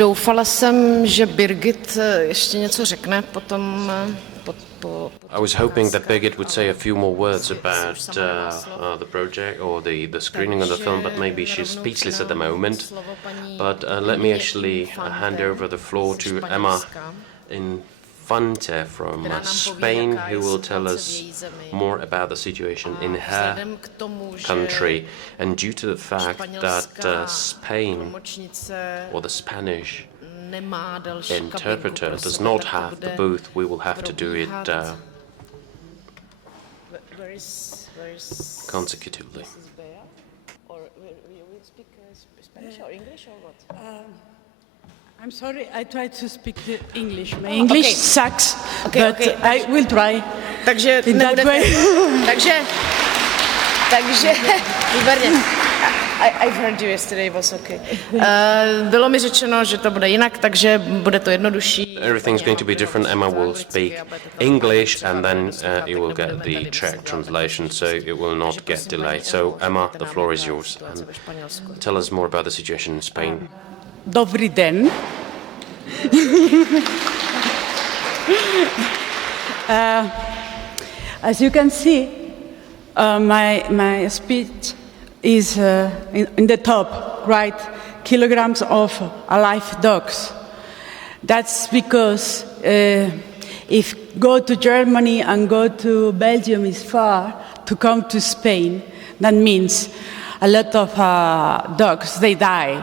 Doufala jsem, že Birgit ještě něco řekne potom. I was hoping that Birgit would say a few more words about the project or the screening of the film, but maybe she's speechless at the moment. But let me actually hand over the floor to Emma Infante from Spain, who will tell us more about the situation in her country. And due to the fact that Spain, or the Spanish interpreter, does not have the booth, we will have to do it consecutively. Spanish or English or what? I'm sorry, I tried to speak English. My English sucks, but I will try. Takže in that way. takže, výborně. I've heard you yesterday, it was okay. Bylo mi řečeno, že to bude jinak, takže bude to jednodušší. Everything's going to be different. Emma will speak English and then you will get the Czech translation, so it will not get delayed. So Emma, the floor is yours. And tell us more about the situation in Spain. Dobrý den. As you can see, my speech is in the top, right? Kilograms of alive dogs. That's because if go to Germany and go to Belgium is far, to come to Spain, that means a lot of dogs, they die.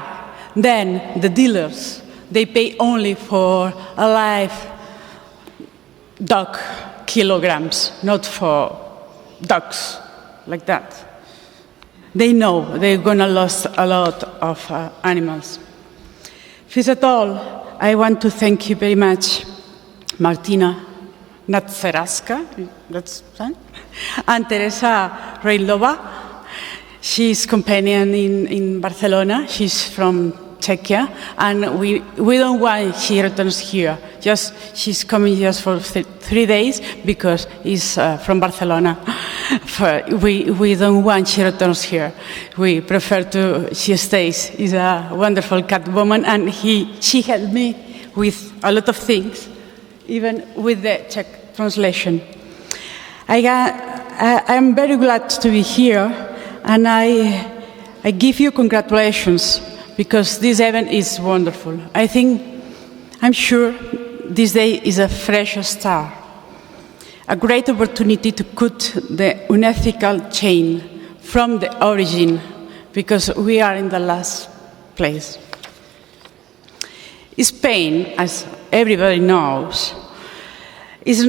Then the dealers, they pay only for alive dog kilograms, not for dogs like that. They know they're going to lose a lot of animals. First of all, I want to thank you very much, Martina Natseraska, that's fine, and Teresa Reilova. She's companion in Barcelona. She's from Czechia, and we don't want she returns here. Just she's coming just for 3 days because he's from Barcelona. We don't want she returns here. We prefer to she stays. She's a wonderful cat woman, and she helped me with a lot of things, even with the Czech translation. I'm very glad to be here, and I give you congratulations, because this event is wonderful. I'm sure this day is a fresh start, a great opportunity to cut the unethical chain from the origin, because we are in the last place. Spain, as everybody knows, is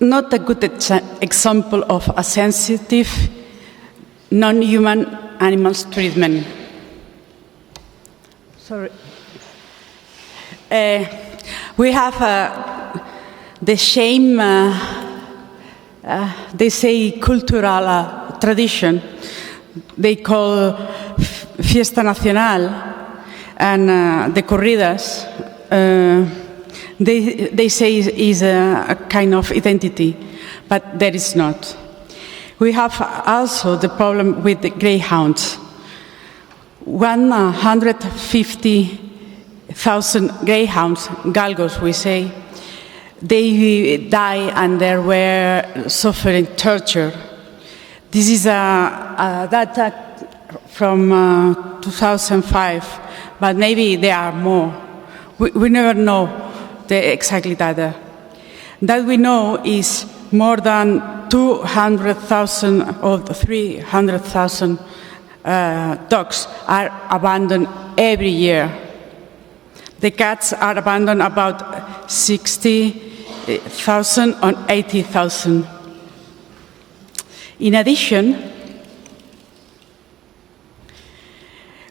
not a good example of a sensitive, non-human animals treatment. Sorry. We have the same, they say, cultural tradition. They call Fiesta Nacional and the corridas. They say is a kind of identity, but there is not. We have also the problem with the greyhounds. 150,000 greyhounds, galgos we say, they die and they were suffering torture. This is a data from 2005, but maybe there are more. We never know the exact data. That we know is more than 200,000 or 300,000 dogs are abandoned every year. The cats are abandoned about 60,000 or 80,000. In addition,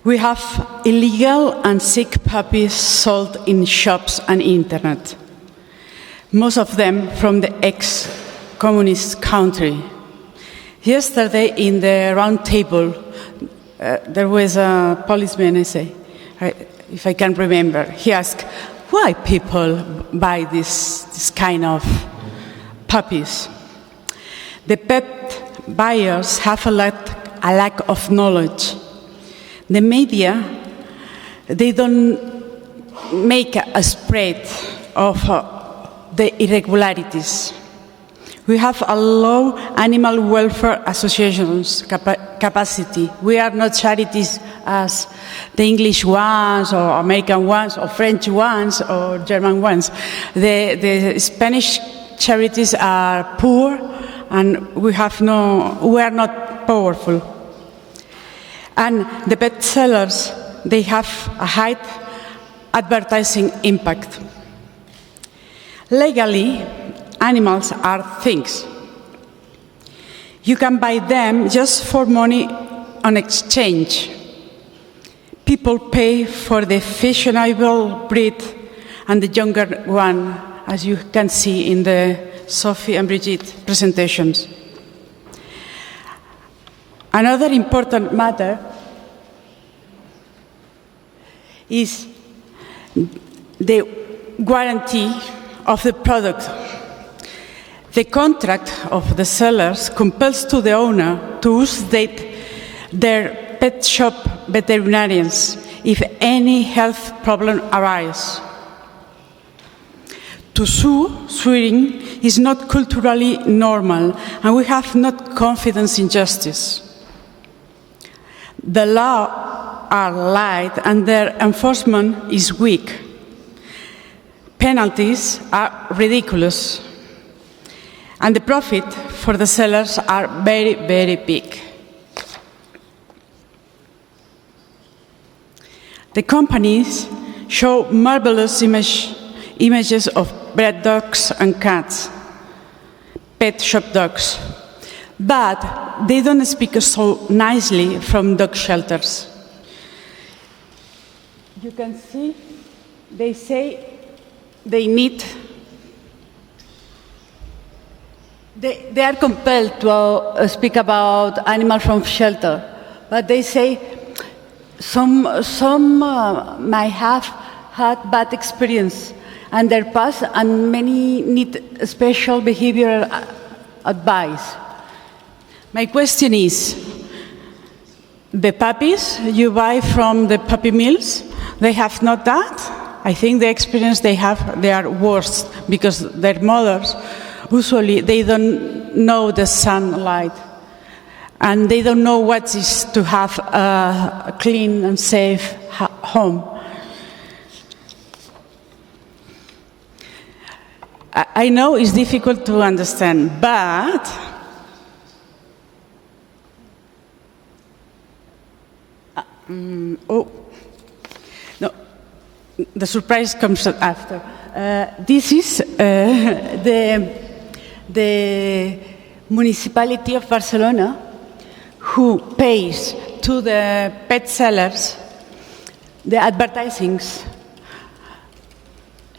we have illegal and sick puppies sold in shops and internet, most of them from the ex-communist country. Yesterday in the round table, there was a policeman, if I can remember. He asked, why people buy this kind of puppies? The pet buyers have a lack of knowledge. The media, they don't make a spread of the irregularities. We have a low animal welfare associations capacity. We are not charities as the English ones or American ones or French ones or German ones. The Spanish charities are poor and we are not powerful. And the pet sellers, they have a high advertising impact. Legally, animals are things. You can buy them just for money on exchange. People pay for the fashionable breed and the younger one, as you can see in the Sophie and Brigitte presentations. Another important matter is the guarantee of the product. The contract of the sellers compels to the owner to sedate their pet shop veterinarians if any health problem arises. To suing is not culturally normal, and we have not confidence in justice. The law are light, and their enforcement is weak. Penalties are ridiculous, and the profit for the sellers are very, very big. The companies show marvelous images of bred dogs and cats, pet shop dogs, but they don't speak so nicely from dog shelters. You can see they say they are compelled to speak about animals from shelter, but they say some might have had bad experience and their past, and many need special behavioral advice. My question is, the puppies you buy from the puppy mills, they have not that? I think the experience they have, they are worse because their mothers, usually they don't know the sunlight and they don't know what it is to have a clean and safe home. I know it's difficult to understand, but no, the surprise comes after. This is the municipality of Barcelona who pays to the pet sellers the advertisings,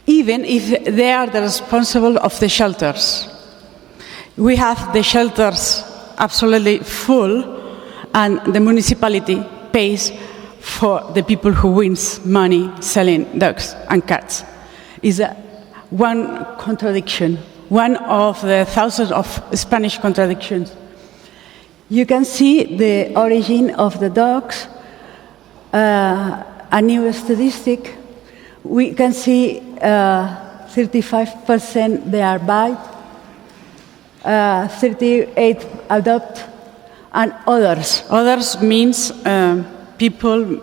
even if they are the responsible of the shelters. We have the shelters absolutely full, and the municipality pays for the people who wins money selling dogs and cats. Is one contradiction, one of the thousands of Spanish contradictions. You can see the origin of the dogs, a new statistic. We can see 35% they are bite, 38 adopt, and others. Others means people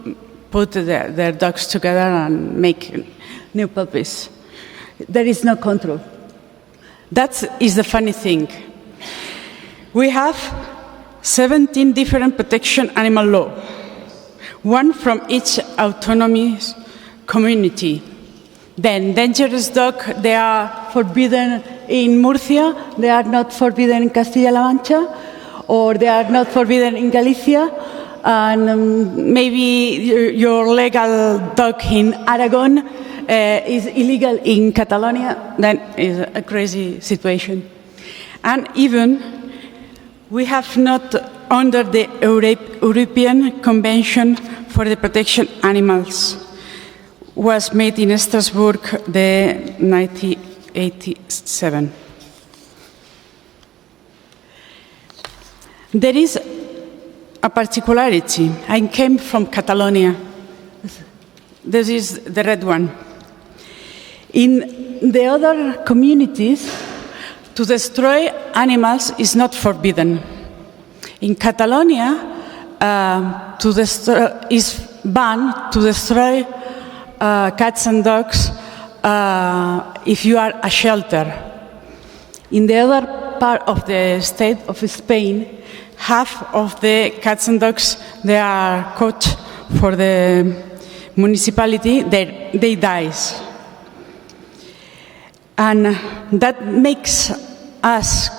put their dogs together and make new puppies. There is no control. That is the funny thing. We have 17 different protection animal law, one from each autonomous community. Then dangerous dog, they are forbidden in Murcia, they are not forbidden in Castilla-La Mancha, or they are not forbidden in Galicia, and maybe your legal dog in Aragon is illegal in Catalonia. That is a crazy situation. And even we have not, under the European Convention for the Protection Animals, was made in Strasbourg the 1987. There is a particularity. I came from Catalonia. This is the red one. In the other communities, to destroy animals is not forbidden. In Catalonia, is banned to destroy cats and dogs if you are a shelter. In the other part of the state of Spain, half of the cats and dogs they are caught for the municipality, they dies. And that makes us,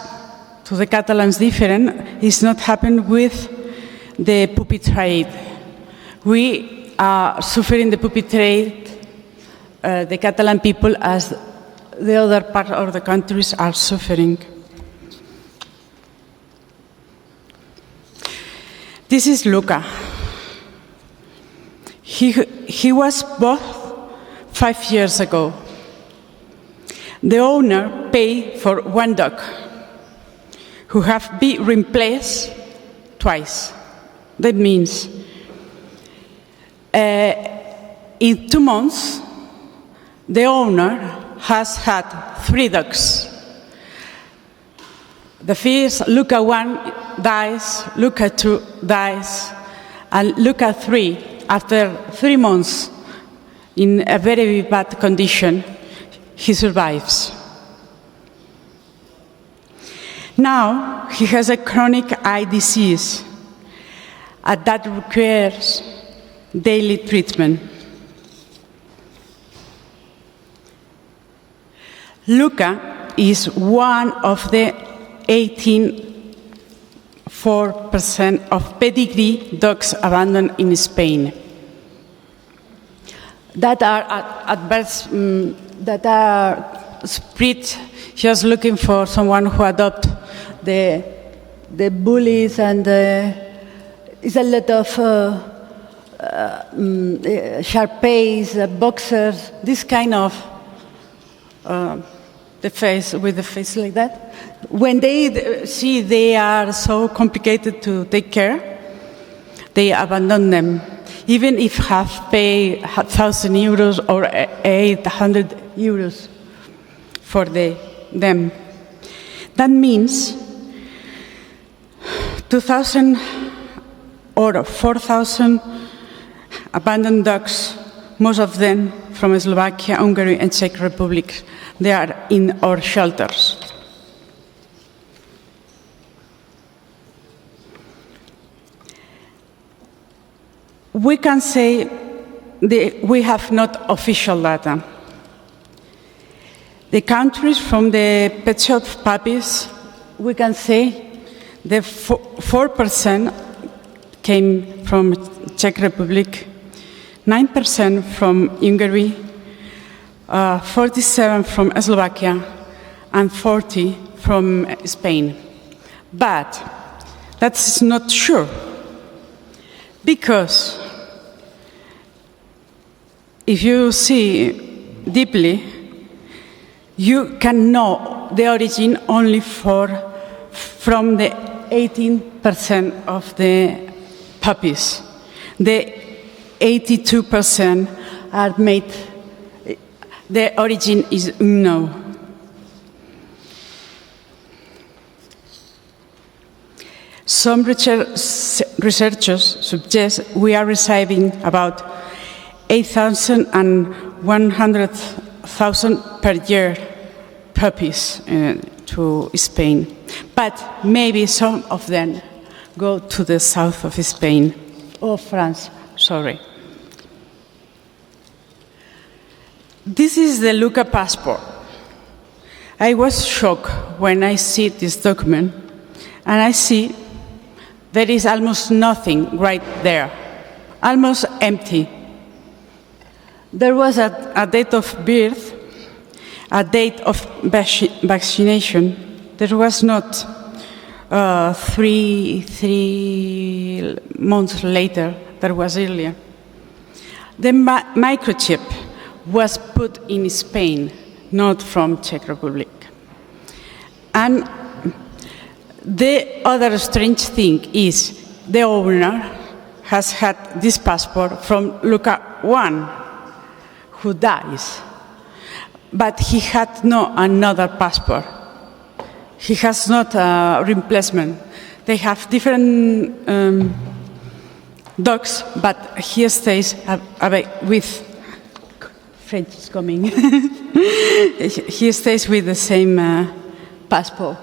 to the Catalans, different. It's not happened with the puppy trade. We are suffering the puppy trade, the Catalan people, as the other part of the countries are suffering. This is Luca. He was bought 5 years ago. The owner paid for one dog, who have been replaced twice. That means in 2 months, the owner has had 3 dogs. The first, Luca 1, dies, Luca 2 dies, and Luca 3, after 3 months, in a very bad condition, he survives. Now, he has a chronic eye disease, and that requires daily treatment. Luca is one of the 18.4% of pedigree dogs abandoned in Spain. That are that are spread just looking for someone who adopt the bullies, and it's a lot of Sharpays, boxers, this kind of the face like that. When they see they are so complicated to take care, they abandon them. Even if have paid 1,000 euros or 800 euros for them. That means 2,000 or 4,000 abandoned dogs, most of them from Slovakia, Hungary, and Czech Republic. They are in our shelters. We can say we have not official data. The countries from the pet shop puppies, we can say the 4% came from Czech Republic, 9% from Hungary, 47% from Slovakia, and 40% from Spain. But that's not sure, because if you see deeply, you can know the origin only from the 18% of the puppies. The 82% are made, the origin is unknown. Some researchers suggest we are receiving about 8,000 and 100,000 per year puppies to Spain. But maybe some of them go to the south of Spain, or France, sorry. This is the Luca passport. I was shocked when I see this document, and I see there is almost nothing right there, almost empty. There was a date of birth, a date of vaccination. There was not 3 months later, that was earlier. The microchip was put in Spain, not from Czech Republic. And the other strange thing is the owner has had this passport from Luca 1, who dies. but he had no another passport. He has not a replacement. They have different dogs, but he stays with. French is coming. He stays with the same passport.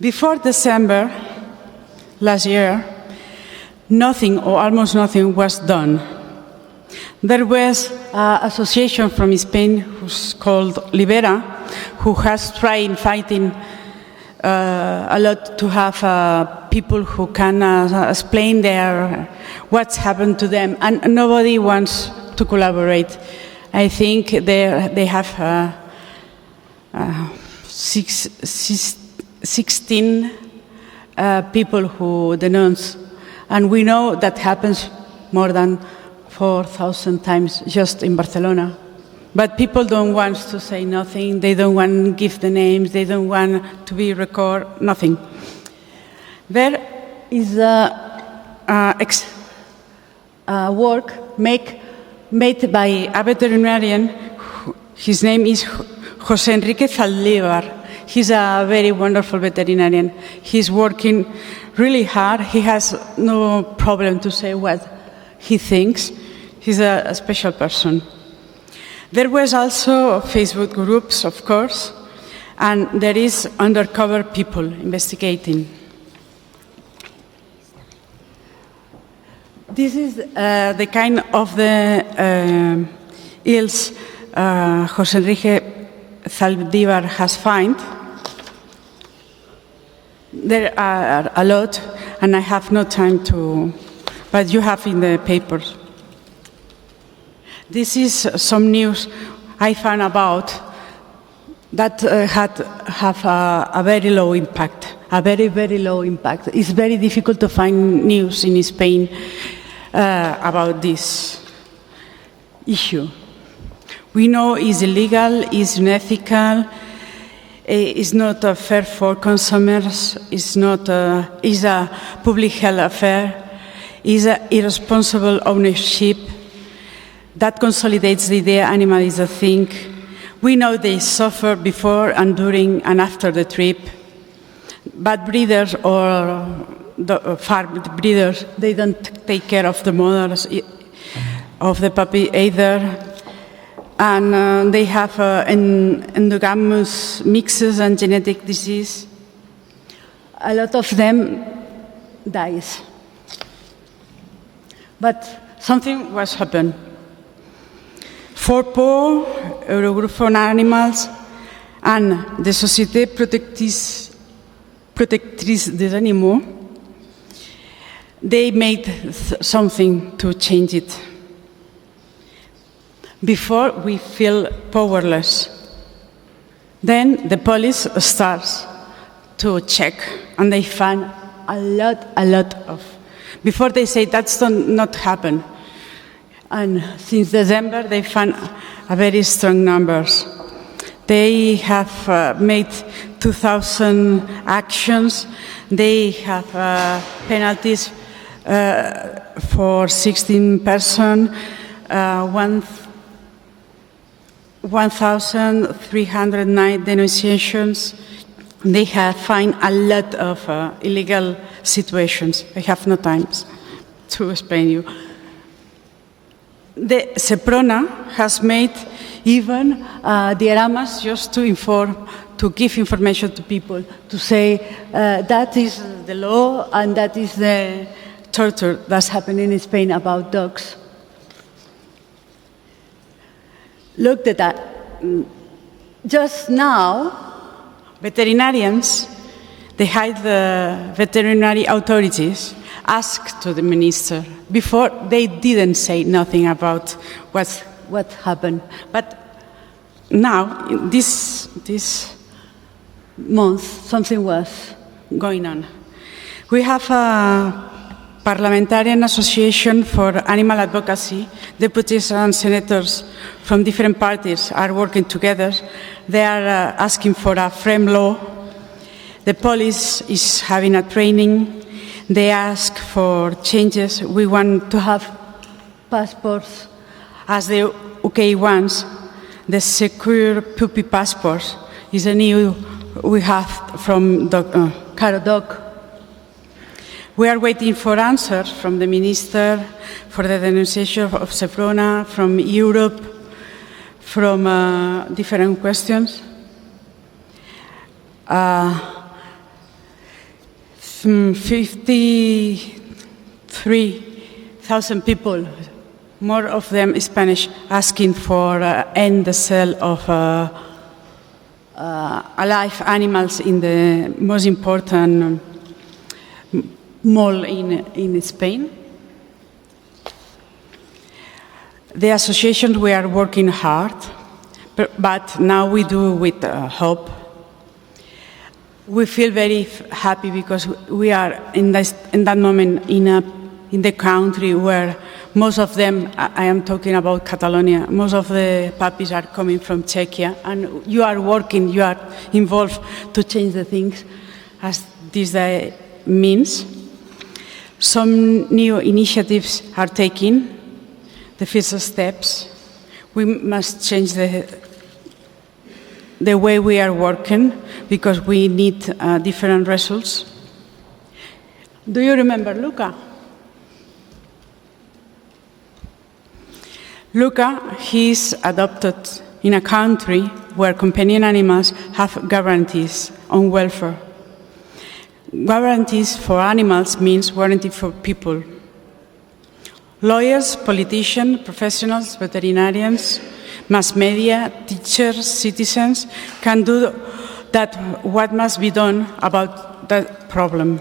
Before December last year, nothing or almost nothing was done. There was an association from Spain who's called Libera, who has tried fighting a lot to have people who can explain what's happened to them, and nobody wants to collaborate. I think they have 16 people who denounce, and we know that happens more than 4,000 times just in Barcelona. But people don't want to say nothing, they don't want to give the names, they don't want to be recorded, nothing. There is work made by a veterinarian. His name is José Enrique Zaldívar. He's a very wonderful veterinarian. He's working really hard. He has no problem to say what he thinks. He's a special person. There was also Facebook groups, of course, and there is undercover people investigating. This is the kind of the ills José Enrique Zaldívar has found. There are a lot, and I have no time to, but you have in the papers. This is some news I found about that have a very low impact, a very, very low impact. It's very difficult to find news in Spain about this issue. We know it's illegal, it's unethical, it's not fair for consumers, it's a public health affair, it's an irresponsible ownership that consolidates the idea animal is a thing. We know they suffer before and during and after the trip, but breeders or the farm breeders, they don't take care of the mothers of the puppy either. And they have endogamous mixes and genetic disease. A lot of them dies. But something was happened. For poor Eurogroup for Animals and the Société Protectrice des Animaux, they made something to change it. Before we feel powerless, then the police starts to check, and they find a lot of. Before they say that's not happen, and since December they found a very strong numbers. They have made 2,000 actions. They have penalties for 16 persons. 1,309 denunciations. They have found a lot of illegal situations. I have no time to explain you. The Seprona has made even diagramas just to inform, to give information to people, to say that is the law and that is the torture that's happening in Spain about dogs. Look at that. Just now, veterinarians, the veterinary authorities asked to the minister. Before, they didn't say nothing about what happened. But now, this month, something was going on. We have a Parliamentarian Association for Animal Advocacy. Deputies and senators from different parties are working together. They are asking for a frame law. The police is having a training. They ask for changes. We want to have passports as the UK wants, the secure puppy passport is a new we have from Caro Dog. We are waiting for answers from the Minister for the denunciation of Seprona, from Europe, from different questions. 53,000 people, more of them Spanish, asking for end the sale of alive animals in the most important mall in Spain. The association, we are working hard, but now we do with hope. We feel very happy because we are in that moment in the country where most of them, I am talking about Catalonia, most of the puppies are coming from Czechia, and you are working, you are involved to change the things as this day means. Some new initiatives are taken, the first steps. We must change the way we are working because we need different results. Do you remember Luca? Luca, he's adopted in a country where companion animals have guarantees on welfare. Guarantees for animals means warranty for people. Lawyers, politicians, professionals, veterinarians, mass media, teachers, citizens can do that. What must be done about that problem?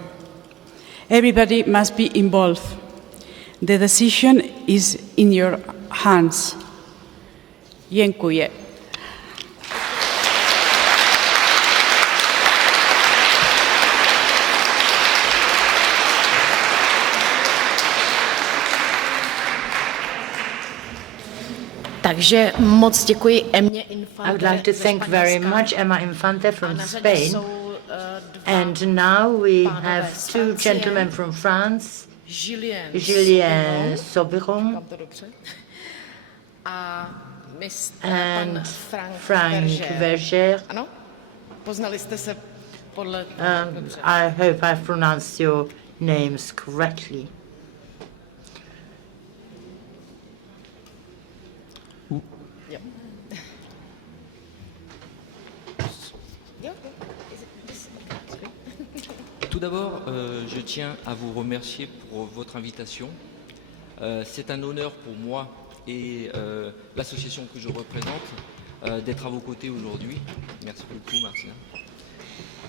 Everybody must be involved. The decision is in your hands. Dziękuję. Takže moc děkuji Emě Infante. I would like to thank very much Emma Infante from Spain. And now we have two gentlemen from France, Julien Sobiron and Frank Verger. Ano? Poznali jste se podle... I hope I've pronounced your names correctly. Tout d'abord, je tiens à vous remercier pour votre invitation. C'est un honneur pour moi et l'association que je représente d'être à vos côtés aujourd'hui. Merci beaucoup, Martina.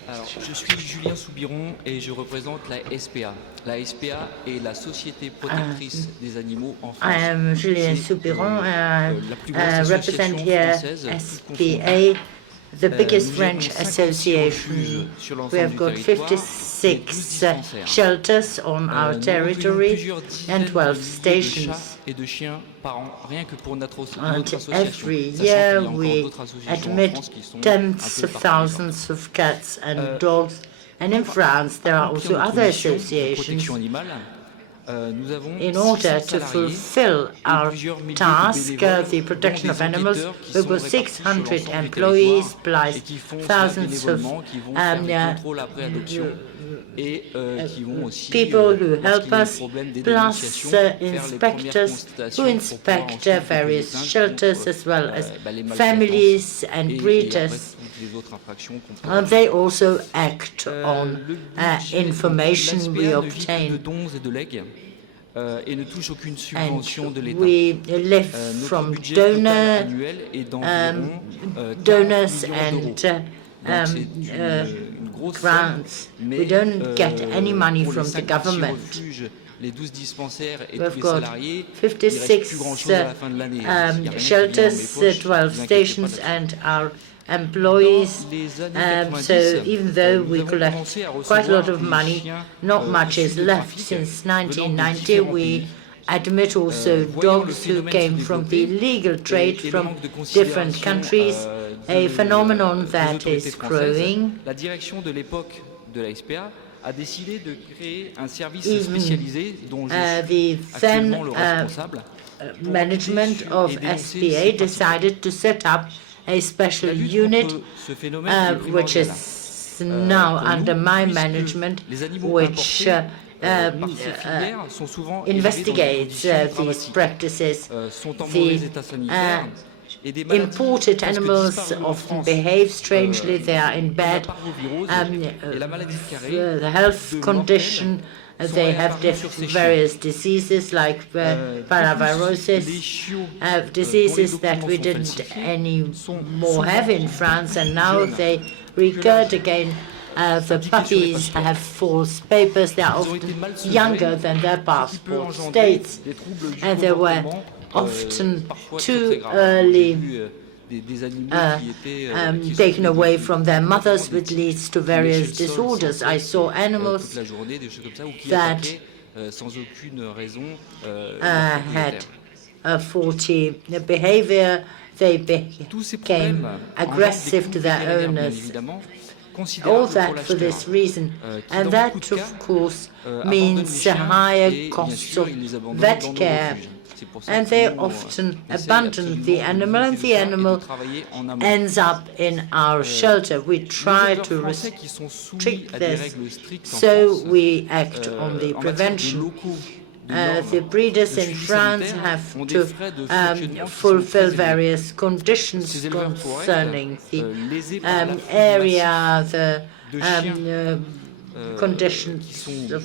Alors, je suis Julien Soubiron et je représente la SPA. La SPA est la Société protectrice des animaux en France. I am Julien Soubiron, la plus grosse association française, SPA, the biggest French association. We have got 56 shelters on our territory and 12 stations. And every year we admit tens of thousands of cats and dogs. And in France there are also other associations. In order to fulfill our task, the protection of animals, we've got 600 employees plus thousands of people who help us, plus inspectors who inspect various shelters as well as families and breeders. They also act on information we obtain. And we live from donors and grants. We don't get any money from the government. We've got 56 shelters, 12 stations, and our employees. So even though we collect quite a lot of money, not much is left. Since 1990, we admit also dogs who came from the illegal trade from different countries, a phenomenon that is growing. A décidé de créer un service spécialisé dont je suis the actuellement le responsable. management of SPA decided to set up a special unit, which is now under my management, which investigates these practices. The imported animals often behave strangely. They are in bad the health condition. They have various diseases like paravirosis, diseases that we didn't anymore have in France, and now they recurred again. The puppies have false papers. They are often younger than their passport states, and they were often too early taken away from their mothers, which leads to various disorders. I saw animals that had faulty behavior. They became aggressive to their owners. All that for this reason, and that of course means higher costs of vet care, and they often abandon the animal, and the animal ends up in our shelter. We try to restrict this, so we act on the prevention. The breeders in France have to fulfill various conditions concerning the area, the conditions of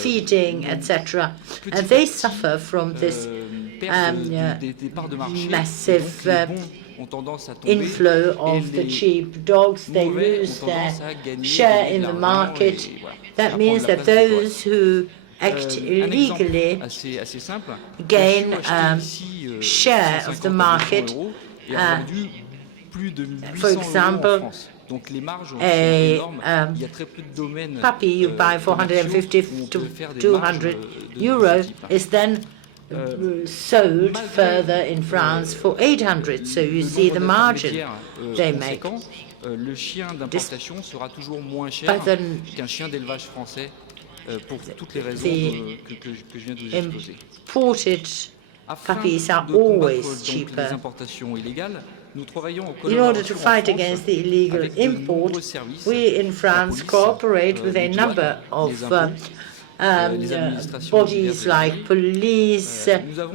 feeding, etc. And they suffer from this massive inflow of the cheap dogs. They lose their share in the market. That means that those who act illegally gain share of the market. For example, a puppy you buy for 150 to 200 euros is then sold further in France for 800. So you see the margin they make. Imported puppies are always cheaper. In order to fight against the illegal import, we in France cooperate with a number of bodies like police,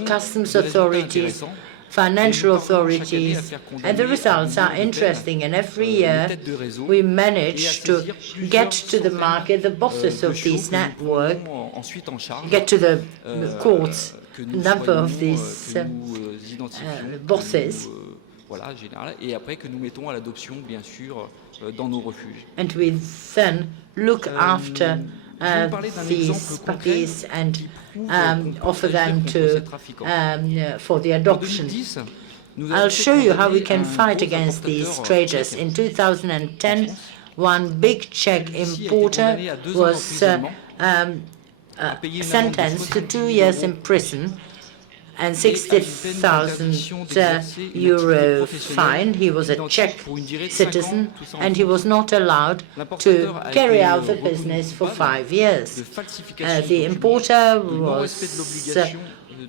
customs authorities, financial authorities, and the results are interesting. And every year we manage to get to the market the bosses of these networks, get to the courts, a number of these bosses. And we then look after these puppies and offer them to for the adoption. I'll show you how we can fight against these traders. In 2010, one big Czech importer was sentenced to 2 years in prison and 60,000 euro fine. He was a Czech citizen, and he was not allowed to carry out the business for 5 years. The importer was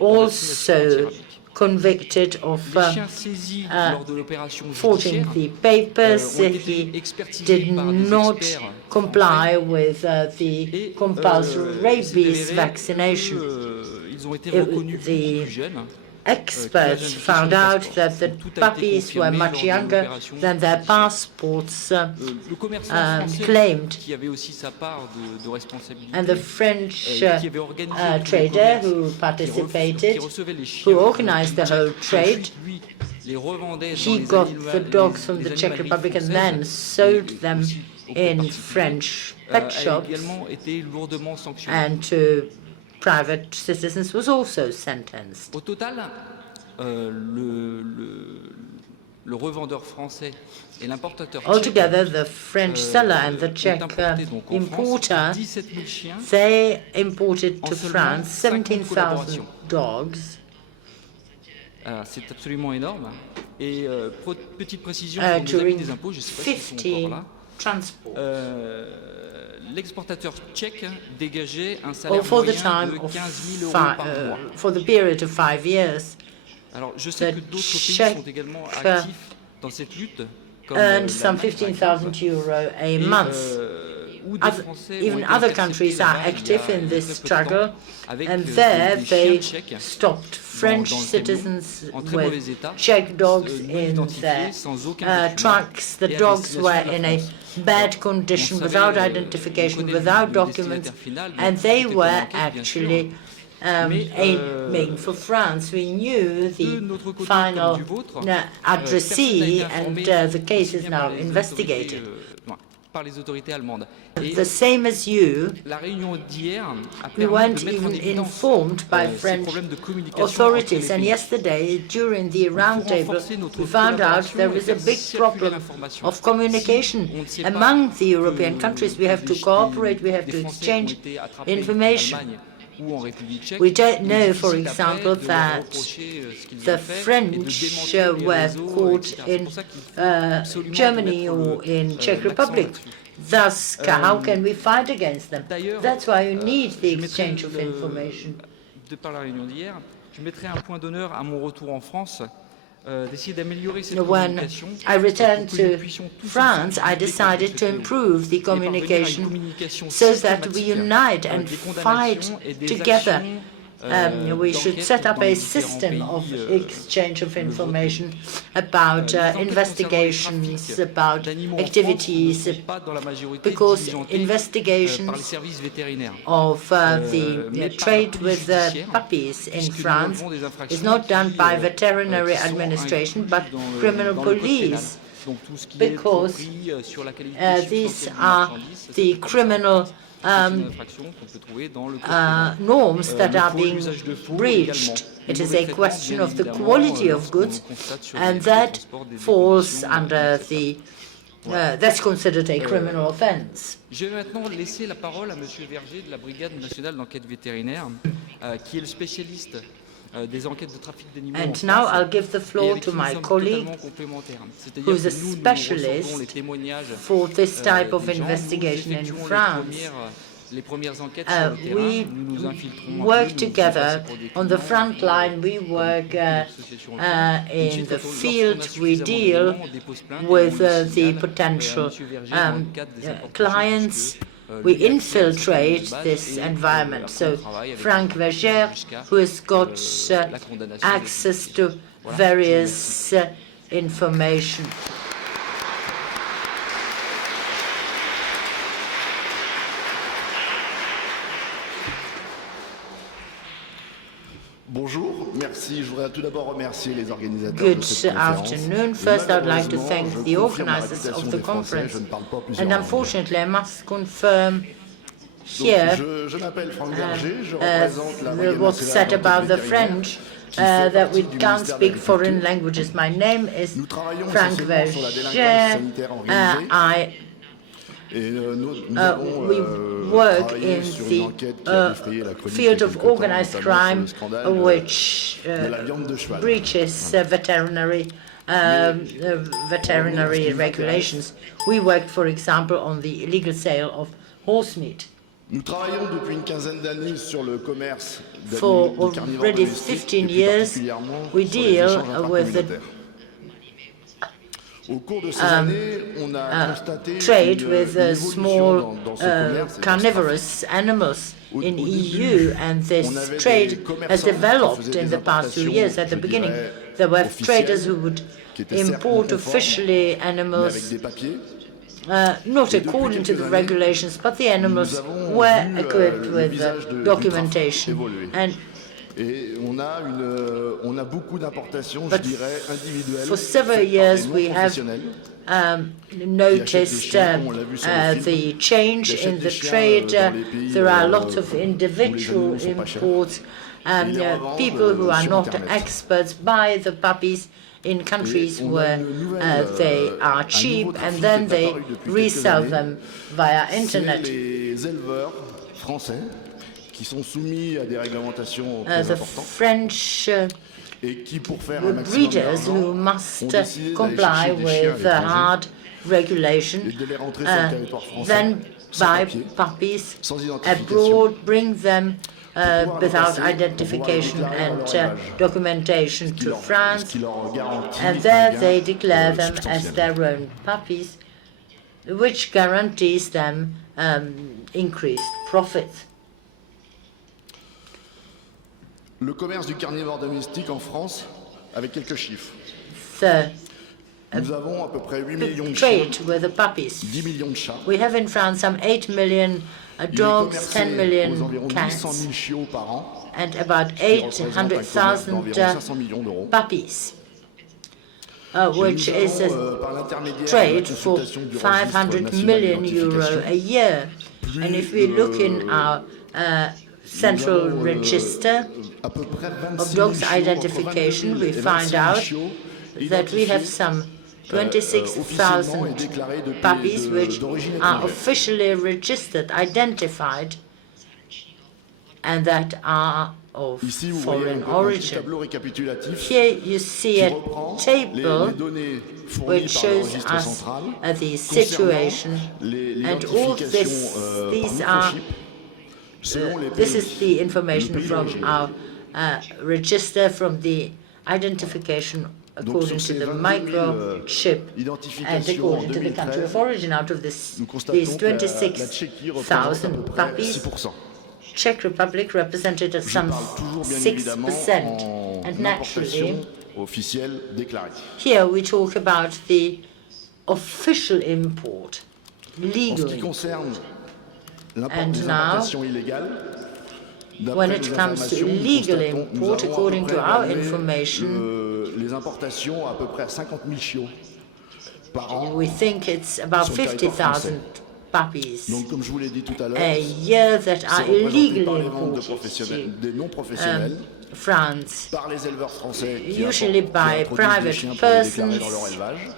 also convicted of forging the papers. He did not comply with the compulsory rabies vaccination. The experts found out that the puppies were much younger than their passports claimed. And the French trader who participated, who organized the whole trade, he got the dogs from the Czech Republic and then sold them in French pet shops, and to private citizens was also sentenced. Altogether, the French seller and the Czech importer, they imported to France 17,000 dogs. During 50 transports. l'exportateur tchèque dégageait un salaire for the moyen time de of 15 000 euros par mois. for the period of 5 years, Alors, je sais the que d'autres pays Czech sont également actifs dans cette lutte, comme earned some l'Allemagne, par 15,000 exemple, euro a et, month. où des Français ont Even été other interceptés countries are là-bas il y a active in très this peu de temps, struggle, avec and des there chiens they tchèques stopped French dans le citizens camion, en très mauvais with état, Czech dogs non in identifiés, their sans aucun document, trucks. The et à dogs destination were de la in a France. bad On condition, savait, without on identification, connaît without le documents, destinataire final, donc and they tout était en were enquête, bien sûr. actually Mais, aiming for France. We knew de the notre côté final comme du vôtre, addressee, and the case aussi is bien now par les investigated. par les autorités allemandes. Et The same as you, la réunion d'hier a we permis weren't de mettre en even évidence informed by ces French problèmes de communication entre authorities. les And pays. yesterday, during the roundtable, renforcer notre we found out collaboration there et is a faire big circuler problem l'information. of communication Si on ne sait pas among the que European countries. We have to cooperate, we have des to Français exchange ont été attrapés en information. Allemagne ou en République tchèque, We don't il know, est for difficile après example, de leur that reprocher ce qu'ils the ont fait et de French démanteler les were réseaux, caught etc. C'est in pour ça qu'il faut absolument Germany mettre or in Czech l'accent Republic. là-dessus. Thus, how can we fight against them? D'ailleurs, That's why you need the je mettrai exchange of information. de par la réunion d'hier, je mettrai un point d'honneur à mon retour en France d'essayer d'améliorer cette When communication I returned pour que nous to puissions tous France, ensemble I lutter decided contre to ce fléau. improve the Et parvenir à une communication communication so that we systématique unite avec and des fight condamnations et des together. actions, We should d'enquête set up dans a les différents system of pays, exchange of le vôtre. information about Les enquêtes investigations, concernant les trafics about d'animaux en France activities, ne sont pas dans la majorité because diligentées, investigations par les services vétérinaires. of Mais the par la trade police with judiciaire, puppies in puisque nous France relevons des infractions is not done by qui veterinary sont administration incluses but dans le- criminal dans le code pénal. police. Donc tout ce qui est Because tromperie sur la qualité these substantielle d'une are marchandise, ça, the c'est comme ça. criminal C'est une infraction qu'on peut trouver dans le code pénal. norms that Le are faux, being l'usage de faux breached. également. It Le is mauvais a traitement, question bien of the évidemment, quality of lorsqu'on goods, constate sur and les that transports des falls conditions, under etc. that's considered a criminal offense. Je vais maintenant laisser la parole à M. Verger de la Brigade nationale d'enquête vétérinaire, qui est le spécialiste des enquêtes de trafic d'animaux en And France, now I'll give the et floor avec to qui nous my sommes colleague totalement complémentaires. C'est-à-dire who is a que nous specialist recevons les témoignages for this type of des gens, investigation nous in effectuons France. les premières enquêtes sur le terrain, We nous nous infiltrons un work peu, nous nous together faisons passer pour des on the clients, front line. We work beaucoup d'associations le font. in Ensuite, the lorsqu'on a field. We suffisamment deal d'éléments, on dépose plainte et with on le the signale, potential à Monsieur Verger dans le cadre des importations, clients. puisque, We lui, il a accès à un certain nombre infiltrate de bases this et, environment. après, So on travaille avec Frank eux Verger, jusqu'à, who has got la condamnation des access to Voilà, je vous various information. Bonjour, merci. Je voudrais tout d'abord remercier les organisateurs de cette Good conférence. afternoon. Et First, I'd like to malheureusement, thank je the confirme la organizers réputation of des the Français, conference. je ne parle pas plusieurs And langues. unfortunately, I must confirm Donc, here je m'appelle Franck Berger, je représente la Brigade what's nationale said about the d'enquête vétérinaire, French, qui fait that we partie du can't ministère de speak foreign l'Agriculture. languages. My name is Nous travaillons Frank essentiellement sur la délinquance Verger. sanitaire organisée. I Nous avons we work travaillé in sur une enquête qui a défrayé la the chronique field il y a of quelque temps, organized notamment sur crime, le scandale which de la viande de cheval. breaches veterinary regulations. We worked, for example, on the illegal sale of horse meat. Nous travaillons depuis une quinzaine d'années sur le commerce For de carnivores already domestiques, 15 et plus years, particulièrement we sur les deal échanges with the intercommunautaires. Au cours de ces années, on a constaté trade une with évolution small dans ce commerce et dans ce carnivorous animals Au in début, EU, and this on avait trade des has commerçants developed qui faisaient in des the past few importations, years. At the je beginning, dirais, there were officielles, traders who would qui étaient certes import non officially mais avec animals, des papiers. not Et depuis according to quelques the années, regulations, but the animals nous avons were vu, equipped le with visage du documentation. trafic évoluer. And Et on a beaucoup d'importations, je But dirais, individuelles, for several faites par years des we have non-professionnels. noticed chiens, on l'a vu sur le film. the change Qui achètent in des the chiens, trade. dans les pays, There are lots où of les individual animaux sont pas chers. imports. ils les revendent, People who are sur not Internet. experts buy the puppies in countries on a where une nouvelle, they are un cheap, nouveau and trafic then qui est they apparu depuis quelques resell années. them via C'est internet. les éleveurs français qui sont soumis à des réglementations très The importantes French et qui, pour faire un maximum breeders d'argent, who ont must décidé d'aller comply chercher des chiens à with l'étranger hard regulation et de les rentrer sur le territoire français. then buy puppies abroad, bring them without identification and documentation to France, and there they declare them as their own puppies, which guarantees them increased profits. Le commerce du carnivore domestique en France, avec quelques chiffres. The Nous avons à peu près 8 millions de chiens, trade with the puppies. 10 millions de chats. We have in France some 8 million Il est dogs, 10 commercé aux million environs 800 cats, 000 chiots par an, and about qui représente un commerce 800,000 d'environ 500 millions d'euros. puppies, Et which nous is avons, a par l'intermédiaire de la trade for consultation du 500 registre national million d'identification, euro a year. And if we look in our central register à peu près of 26 000 dogs chiots, entre identification, 22 000 we et find 26 000 out chiots that we have identifiés, some officiellement et 26,000 déclarés de puppies which d'origine are étrangère. officially registered, identified, and that are of Ici, vous voyez foreign un petit origin. tableau récapitulatif Here you see qui a reprend table les données fournies which par le shows registre us central the concernant situation, and all l'identification these par are microchip selon les this pays. is the information Le pays from d'origine. our register, from the identification according to sur ces the 22 000, microchip and identifications according en to the country 2013, of origin. Out of this, nous constatons these que la Tchéquie représente à peu 26,000 près puppies, 6%. Czech Republic represented at Je some parle toujours bien 6%. évidemment And en naturally, importation officielle déclarée. here we talk about the official import, En ce legal qui import. concerne And les now, importations illégales, when d'après it nos comes to informations, nous illegal constatons- nous import, avons à according peu to près our évalué, information, les importations à peu près à 50 000 chiots par an. we think it's about sur le territoire 50,000 puppies Donc, comme je vous l'ai dit tout à l'heure, a year that c'est are représenté par illegally les ventes de imported professionnels, to des non-professionnels, France, par les éleveurs français qui usually apportent- qui by introduisent des private chiens pour les déclarer persons dans leur élevage.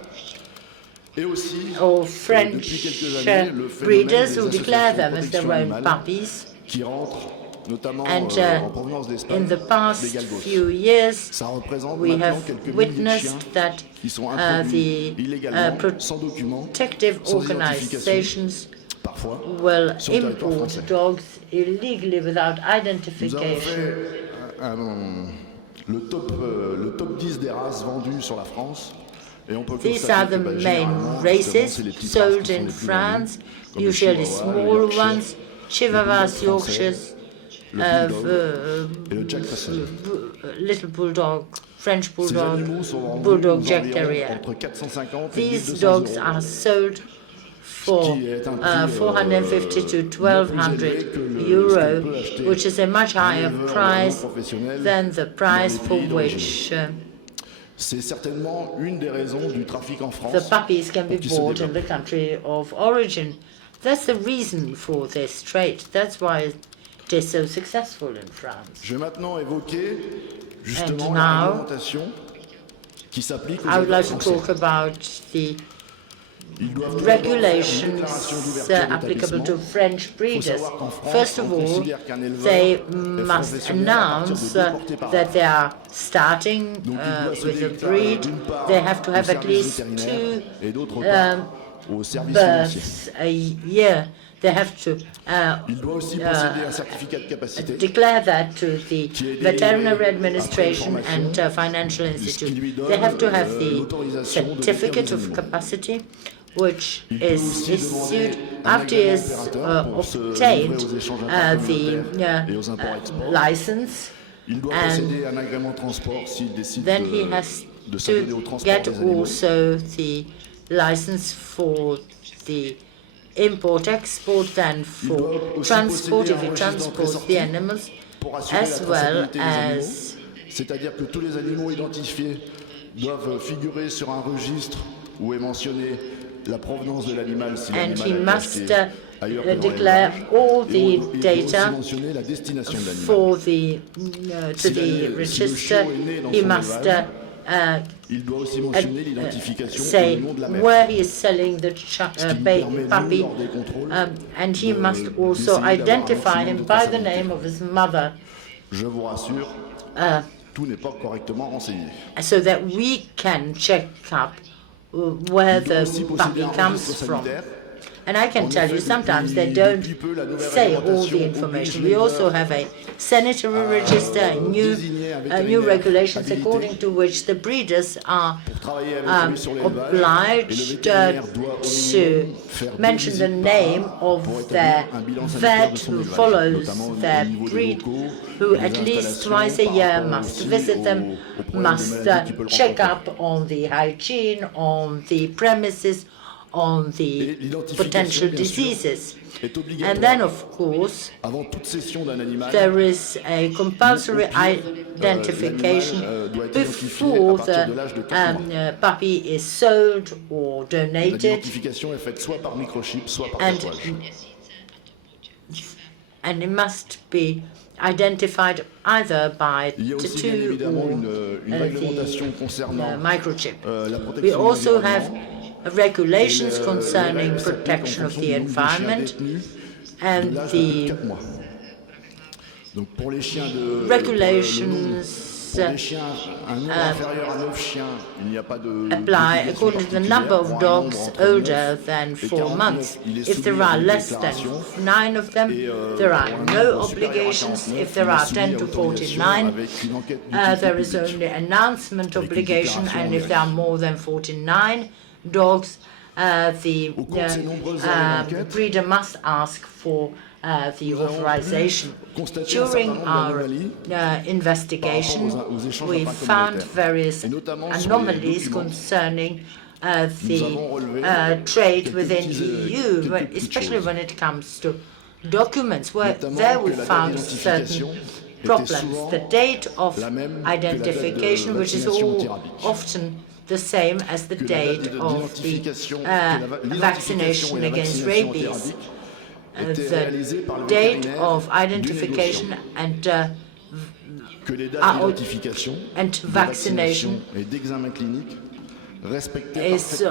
Et aussi, or depuis French quelques années, le phénomène breeders des who declare associations them de as their protection own animale puppies. qui rentrent notamment And en provenance d'Espagne, in the past des Galgos. few years, Ça représente we maintenant have quelques milliers de witnessed chiens that qui sont introduits the illégalement, sans document, protective sans identification, organizations parfois. will sur le territoire import français. dogs illegally without Nous avons identification. fait le top 10 des races vendues sur la France. Et on peut These constater are que, the main généralement, justement, races c'est les petites sold races qui sont in les plus France, vendues, comme le usually Chihuahua, le small Yorkshire, ones, Chihuahuas, Bulldog Yorkshires, le Bulldog et le Jack Russell. Little Bulldog, French Ces Bulldog, animaux sont vendus Bulldog, aux Jack environs Terrier. entre 450 et These 1200 dogs euros, are sold for qui est un prix, 450 to bien plus élevé 1200 que ce euro, qu'on peut acheter which is a much un higher éleveur price non professionnel than the price dans for les pays which C'est certainement une des raisons du trafic en France. the puppies can be pour qu'il se bought in développe. the country of origin. That's the reason for this trade. That's why it is so successful in France. Je vais maintenant évoquer justement And la now, réglementation qui s'applique aux I would like to éleveurs talk français. about the Ils doivent tout d'abord faire une regulations déclaration d'ouverture applicable to d'établissement. French Il faut breeders. savoir qu'en France, First of on all, considère qu'un éleveur they est must professionnel à partir announce de 2 portées par that an. they are starting Donc, il doit se with a déclarer breed. d'une part They have to au have at service least vétérinaire et d'autre 2 part au service financier. births a year. They have to Il doit aussi posséder un certificat de capacité declare that to the qui est Veterinary délivré Administration après and formation, Financial qui Institute. lui donne They have to have the l'autorisation de certificate détenir of des animaux. capacity, which Il peut is aussi issued demander un after he agrément has opérateur pour se obtained livrer aux échanges the intercommunautaires et aux imports-exports. license. Il doit and posséder un agrément de transport s'il décide Then he has de s'adonner au to transport get des animaux. also the license for the import-export and for doit aussi transport posséder if un he registre transports the d'entrée-sortie animals, pour assurer as la well traçabilité des animaux. as C'est-à-dire que tous les animaux identifiés doivent figurer sur un registre où est mentionnée la provenance de l'animal si and l'animal he a été must acheté ailleurs que dans declare l'élevage. all Et the il doit aussi data mentionner la destination de l'animal. for the to Si the le register. chiot est né dans He son must élevage, Il doit aussi mentionner l'identification say au nom de la mère. where he is selling the qui lui permet, puppy, lors des contrôles, and he must also d'essayer d'avoir un identify him maximum de by the traçabilité. name of his mother, Je vous rassure, tout n'est pas correctement renseigné. so that we can check up where Il doit the aussi puppy posséder un comes registre from. sanitaire And I can tell you, sometimes they don't say all the information. We also have a sanitary register, new regulations according to which the breeders are obliged to mention the name of their vet who follows their breed, who at least twice a year must visit them, must check up on the hygiene, on the premises, on the potential diseases. And then, of course, there is a compulsory identification before the puppy is sold or donated, and it must be identified either by tattoo or the microchip. We also have regulations concerning protection of the environment, and the regulations apply according to the number of dogs older than 4 months. If there are less than 9 of them, there are no obligations. If there are 10 to 49, there is only announcement obligation, and if there are more than 49 dogs, the breeder must ask for the authorization. During our investigation, we found various anomalies concerning the trade within EU, especially when it comes to documents, where there we found certain problems. The date of identification, which is often the same as the date of the vaccination against rabies. The date of identification and vaccination is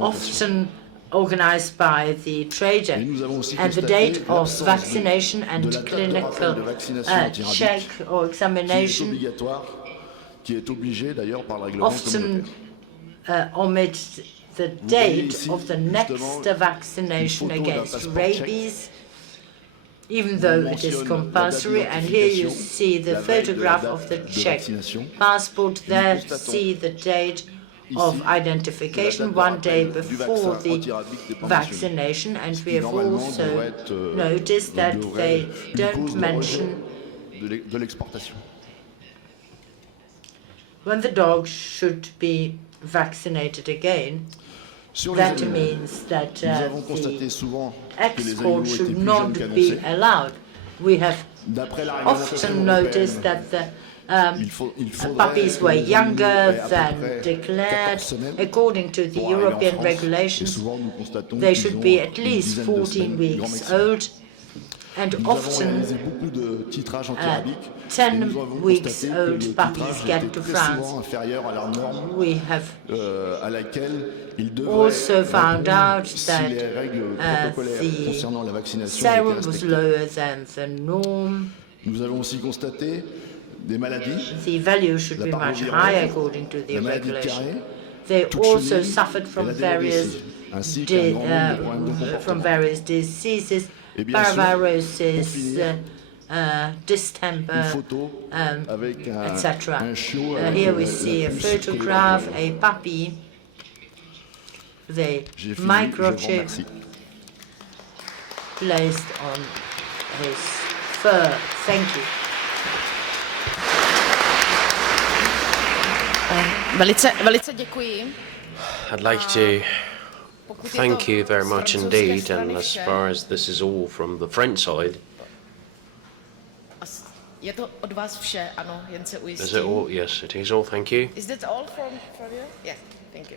often organized by the trader, and the date of vaccination and clinical check or examination often omit the date of the next vaccination against rabies, even though it is compulsory. And here you see the photograph of the Czech passport. There see the date of identification 1 day before the vaccination, and we have also noticed that they don't mention when the dog should be vaccinated again. That means that the export should not be allowed. We have often noticed that the puppies were younger than declared. According to the European regulations, they should be at least 14 weeks old, and often 10 weeks old puppies get to France. We have also found out that the serum was lower than the norm. The value should be much higher according to the regulation. They also suffered from various diseases, parvoviruses, distemper, etc. Here we see a photograph, a puppy, the microchip placed on his fur. Thank you. Velice děkuji. I'd like to thank you very much indeed, and as far as this is all from the French side, Je to od vás vše, ano, jen se ujistím. is it all? Yes, it is all. Thank you. Is that all from you? Yes, thank you.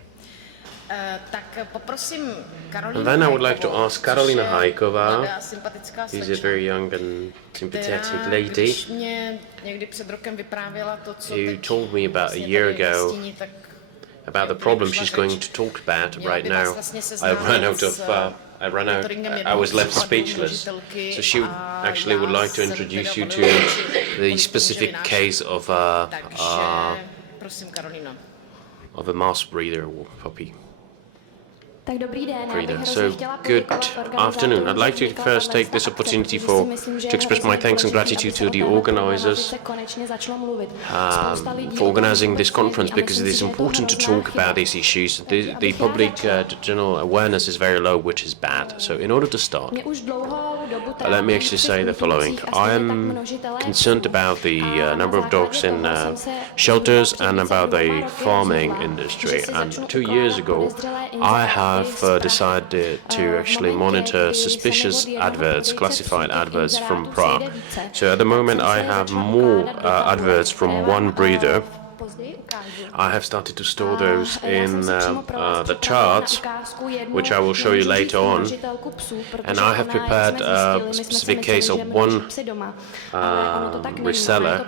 Tak poprosím Karolínu. And then I would like to ask Karolina Hajková, mladá, sympatická who's a slečna, very young and sympathetic která, lady, když mě někdy před rokem vyprávěla to, co who teď told me about a vlastně year tady ago nastíní, tak about the problem she's going to talk about right now. I was left speechless. So she actually would like to introduce you to the specific case of a prosím, Karolíno. mouse breeder or puppy. breeder. So, good afternoon. I'd like to first take this opportunity to express my thanks and gratitude to the organizers for organizing this conference, because it is important to talk about these issues. The public general awareness is very low, which is bad. So, in order to start, let me actually say the following. I am concerned about the number of dogs in shelters and about the farming industry. And 2 years ago, I have decided to actually monitor suspicious adverts, classified adverts from Prague. So at the moment, I have more adverts from one breeder. I have started to store those in the charts, which I will show you later on. And I have prepared a specific case of one reseller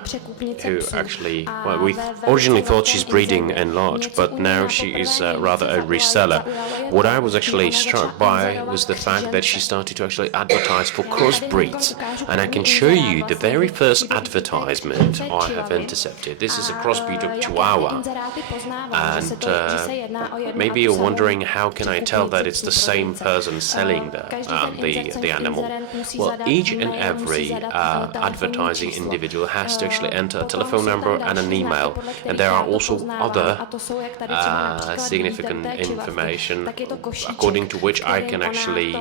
who actually, well, we originally thought she's breeding in large, but now she is rather a reseller. What I was actually struck by was the fact that she started to actually advertise for crossbreeds. And I can show you the very first advertisement I have intercepted. This is a crossbreed of Chihuahua. And maybe you're wondering, how can I tell that it's the same person selling the animal? Well, each and every advertising individual has to actually enter a telephone number and an email, and there are also other significant information according to which I can actually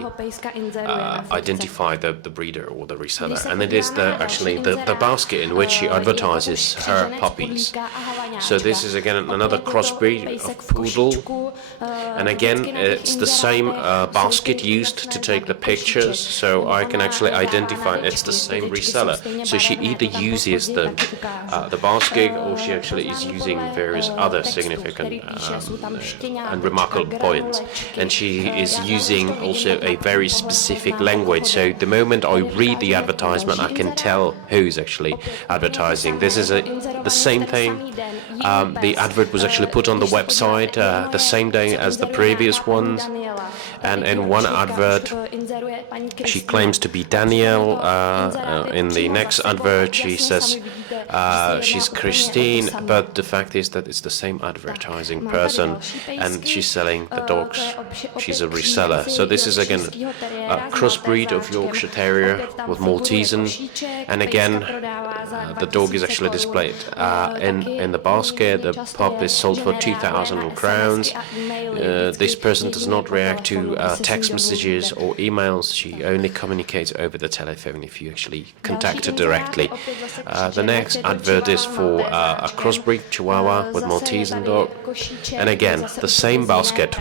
identify the breeder or the reseller, and it is actually the basket in which she advertises her puppies. So this is again another crossbreed of poodle, and again it's the same basket used to take the pictures, so I can actually identify it's the same reseller. So she either uses the basket, or she actually is using various other significant and remarkable points, and she is using also a very specific language. So the moment I read the advertisement, I can tell who's actually advertising. This is the same thing. The advert was actually put on the website the same day as the previous ones, and in one advert she claims to be Danielle. In the next advert she says she's Christine, but the fact is that it's the same advertising person, and she's selling the dogs. She's a reseller. So this is again a crossbreed of Yorkshire Terrier with Maltesan, and again the dog is actually displayed in the basket. The pup is sold for 2,000 crowns. This person does not react to text messages or emails. She only communicates over the telephone if you actually contact her directly. The next advert is for a crossbreed Chihuahua with Maltesan dog, and again the same basket,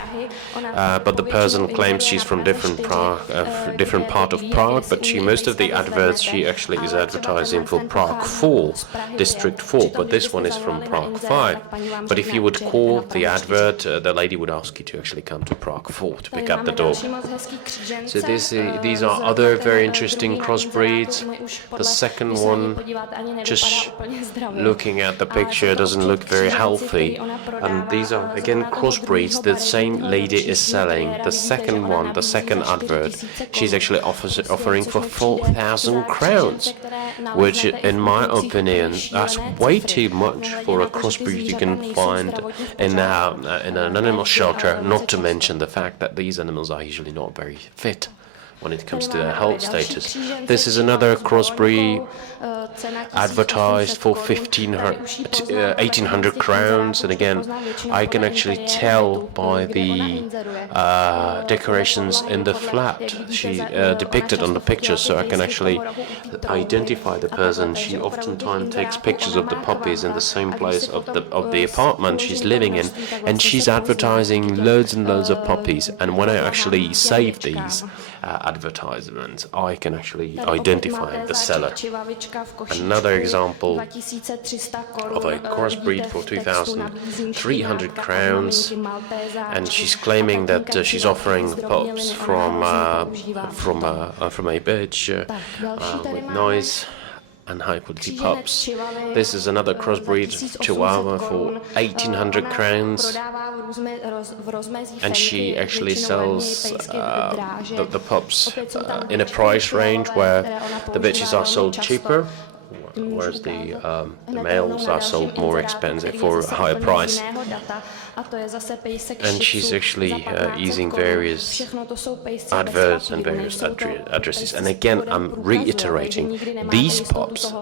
but the person claims she's from different part of Prague, but most of the adverts she actually is advertising for Prague 4, District 4, but this one is from Prague 5. But if you would call the advert, the lady would ask you to actually come to Prague 4 to pick up the dog. So these are other very interesting crossbreeds. The second one, just looking at the picture, doesn't look very healthy. And these are again crossbreeds the same lady is selling. The second one, the second advert, she's actually offering for 4,000 crowns, which in my opinion, that's way too much for a crossbreed you can find in an animal shelter, not to mention the fact that these animals are usually not very fit when it comes to their health status. This is another crossbreed advertised for 1,800 crowns, and again I can actually tell by the decorations in the flat she depicted on the pictures, so I can actually identify the person. She oftentimes takes pictures of the puppies in the same place of the apartment she's living in, and she's advertising loads and loads of puppies, and when I actually save these advertisements, I can actually identify the seller. Another example of a crossbreed for 2,300 crowns, and she's claiming that she's offering pups from a bitch with nice and high-quality pups. This is another crossbreed Chihuahua for 1,800 crowns, and she actually sells the pups in a price range where the bitches are sold cheaper, whereas the males are sold more expensive for a higher price. And she's actually using various adverts and various addresses. And again, I'm reiterating, these pups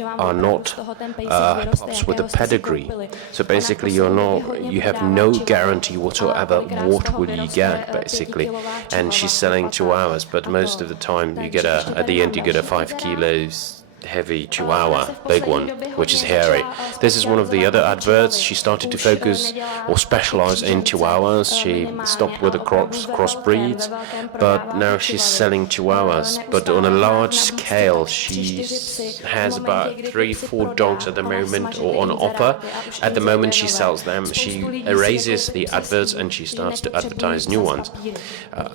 are not pups with a pedigree. So basically, you have no guarantee whatsoever what will you get, basically. And she's selling Chihuahuas, but most of the time you get at the end you get a 5 kilos heavy Chihuahua, big one, which is hairy. This is one of the other adverts. She started to focus or specialize in Chihuahuas. She stopped with the crossbreeds, but now she's selling Chihuahuas. But on a large scale, she has about 3-4 dogs at the moment, or on offer. At the moment, she sells them. She erases the adverts and she starts to advertise new ones.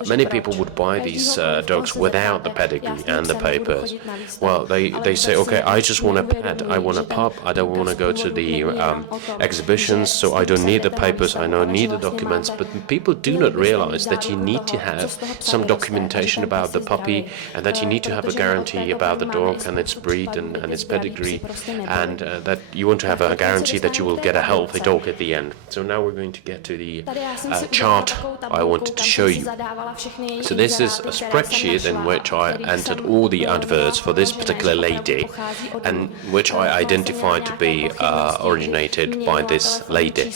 Many people would buy these dogs without the pedigree and the papers. Well, they say, okay, I just want a pet, I want a pup, I don't want to go to the exhibitions, so I don't need the papers, I don't need the documents. But people do not realize that you need to have some documentation about the puppy, and that you need to have a guarantee about the dog and its breed and its pedigree, and that you want to have a guarantee that you will get a healthy dog at the end. So now we're going to get to the chart I wanted to show you. So this is a spreadsheet in which I entered all the adverts for this particular lady, and which I identified to be originated by this lady.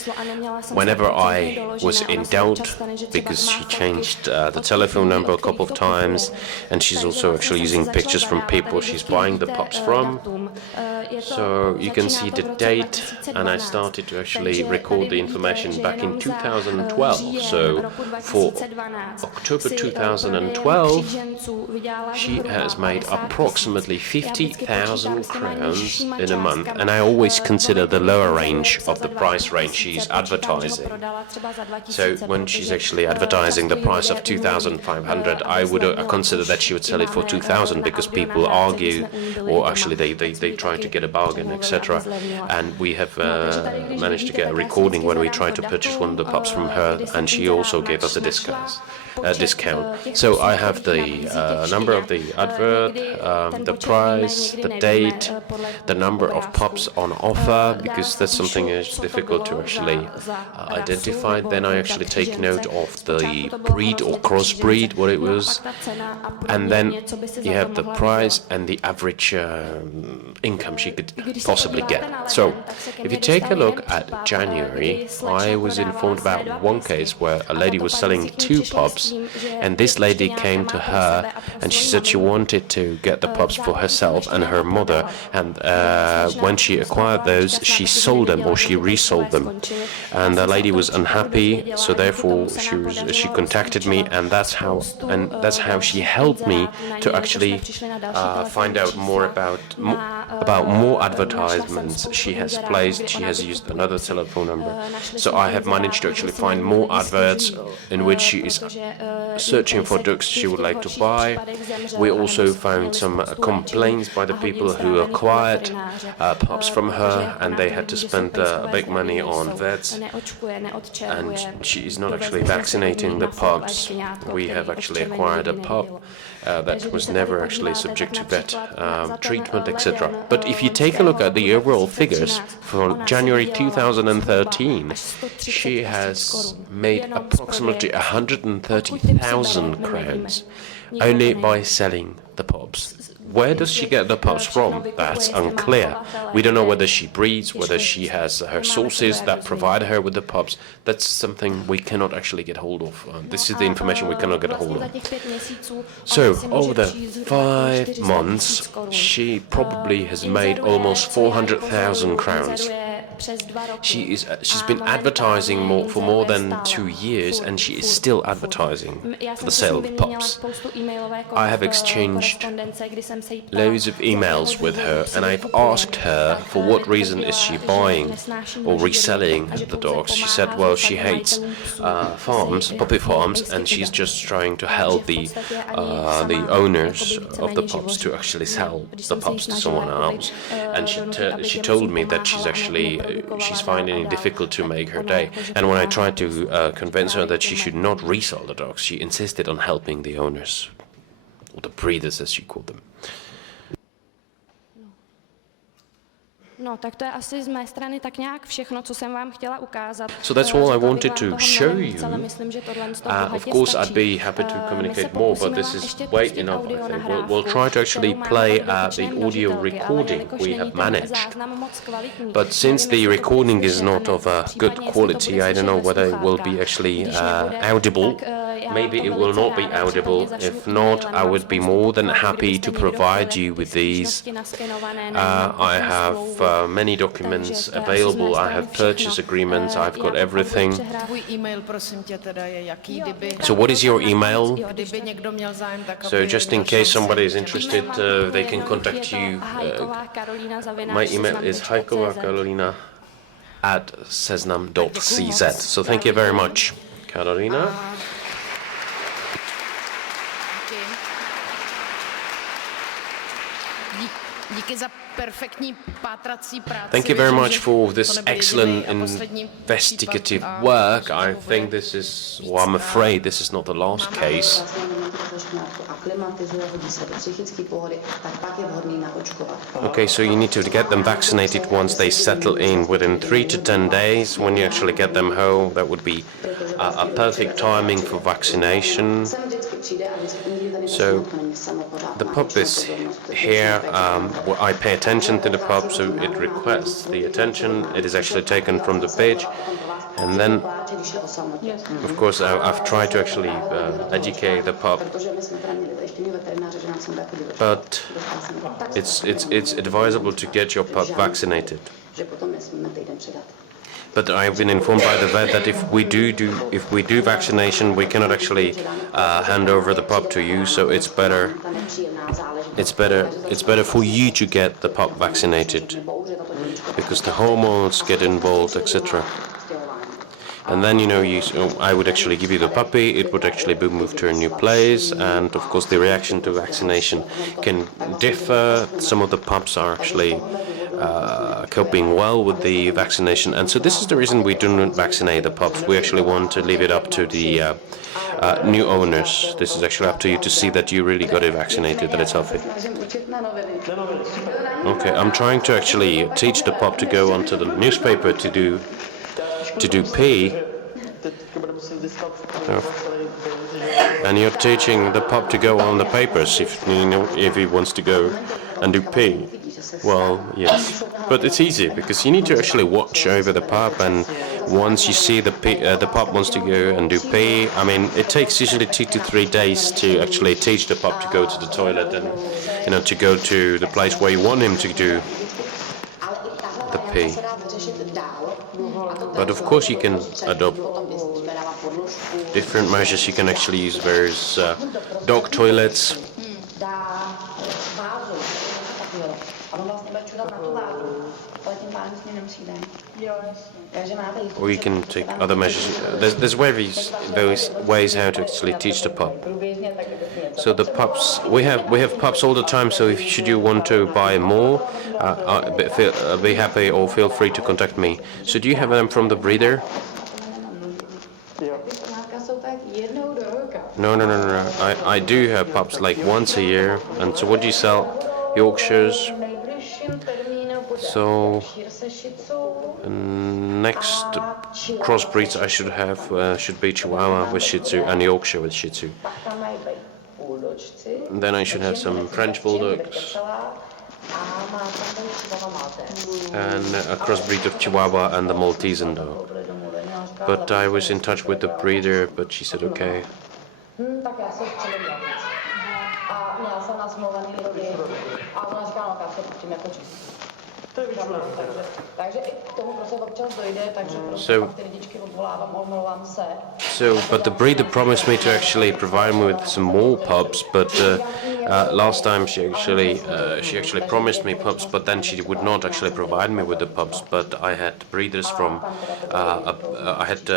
Whenever I was in doubt, because she changed the telephone number a couple of times, and she's also actually using pictures from people she's buying the pups from. So you can see the date, and I started to actually record the information back in 2012. So for October 2012, she has made approximately 50,000 crowns in a month, and I always consider the lower range of the price range she's advertising. So when she's actually advertising the price of 2,500, I would consider that she would sell it for 2,000, because people argue, or actually they try to get a bargain, etc. And we have managed to get a recording when we tried to purchase one of the pups from her, and she also gave us a discount. So I have the number of the advert, the price, the date, the number of pups on offer, because that's something that's difficult to actually identify. Then I actually take note of the breed or crossbreed, what it was, and then you have the price and the average income she could possibly get. So if you take a look at January, I was informed about one case where a lady was selling 2 pups, and this lady came to her and she said she wanted to get the pups for herself and her mother, and when she acquired those, she sold them, or she resold them, and the lady was unhappy, so therefore she contacted me, and that's how she helped me to actually find out more about more advertisements she has placed. She has used another telephone number, so I have managed to actually find more adverts in which she is searching for dogs she would like to buy. We also found some complaints by the people who acquired pups from her, and they had to spend big money on vets, and she is not actually vaccinating the pups. We have actually acquired a pup that was never actually subject to vet treatment, etc. But if you take a look at the overall figures for January 2013, she has made approximately 130,000 crowns only by selling the pups. Where does she get the pups from? That's unclear. We don't know whether she breeds, whether she has her sources that provide her with the pups. That's something we cannot actually get hold of. This is the information we cannot get hold of. So, over the 5 months, she probably has made almost 400,000 crowns. She's been advertising for more than 2 years, and she is still advertising for the sale of pups. I have exchanged loads of emails with her, and I've asked her for what reason is she buying or reselling the dogs. She said, well, she hates puppy farms, and she's just trying to help the owners of the pups to actually sell the pups to someone else. And she told me that she's finding it difficult to make her day. And when I tried to convince her that she should not resell the dogs, she insisted on helping the owners, or the breeders as she called them. No, tak to je asi z mé strany tak nějak všechno, co jsem vám chtěla ukázat. So that's all I wanted to show you. Myslím, že tohle Of course, I'd be happy to communicate more, but this is way enough, I think. We'll try to actually play the audio recording we have managed. But since the recording is not of a good quality, I don't know whether it will be actually audible. Maybe it will not be audible. If not, I would be more than happy to provide you with these. I have many documents available. I have purchase agreements. I've got everything. So what is your email? So just in case somebody is interested, they can contact you. My email is hajkova@seznam.cz. So thank you very much, Karolina. Díky za perfektní pátrací práci. Thank you very much for this excellent investigative work. I think this is, well, I'm afraid this is not the last case. Okay, so you need to get them vaccinated once they settle in within 3 to 10 days. When you actually get them home, that would be a perfect timing for vaccination. So the pup is here. I pay attention to the pup, so it requests the attention. It is actually taken from the page, and then, of course, I've tried to actually educate the pup, but it's advisable to get your pup vaccinated. But I've been informed by the vet that if we do vaccination, we cannot actually hand over the pup to you. So it's better for you to get the pup vaccinated, because the hormones get involved, etc. And then, I would actually give you the puppy. It would actually be moved to a new place, and of course the reaction to vaccination can differ. Some of the pups are actually coping well with the vaccination, and so this is the reason we do not vaccinate the pups. We actually want to leave it up to the new owners. This is actually up to you to see that you really got it vaccinated, that it's healthy. Okay, I'm trying to actually teach the pup to go onto the newspaper to do pee. And you're teaching the pup to go on the papers if he wants to go and do pee. Well, yes, but it's easy because you need to actually watch over the pup, and once you see the pup wants to go and do pee, I mean, it takes usually 2 to 3 days to actually teach the pup to go to the toilet and to go to the place where you want him to do the pee. But of course, you can adopt different measures. You can actually use various dog toilets. Or you can take other measures. There's various ways how to actually teach the pup. So the pups, we have pups all the time. So should you want to buy more, be happy or feel free to contact me. So do you have them from the breeder? No. I do have pups like once a year. And so what do you sell? Yorkshires. So next crossbreeds I should have should be Chihuahua with Shih Tzu and Yorkshire with Shih Tzu. And then I should have some French Bulldogs and a crossbreed of Chihuahua and the Maltese dog. But I was in touch with the breeder, but she said okay. But the breeder promised me to actually provide me with some more pups, but last time she actually promised me pups, but then she would not actually provide me with the pups. But I had breeders from, I had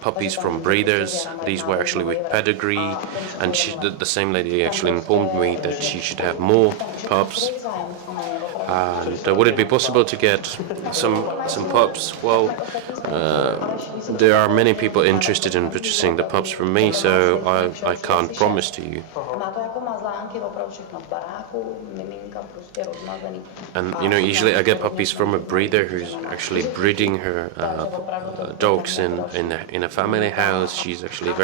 puppies from breeders. These were actually with pedigree, and the same lady actually informed me that she should have more pups. And would it be possible to get some pups? Well, there are many people interested in purchasing the pups from me, so I can't promise to you. And usually I get puppies from a breeder who's actually breeding her dogs in a family house. She's actually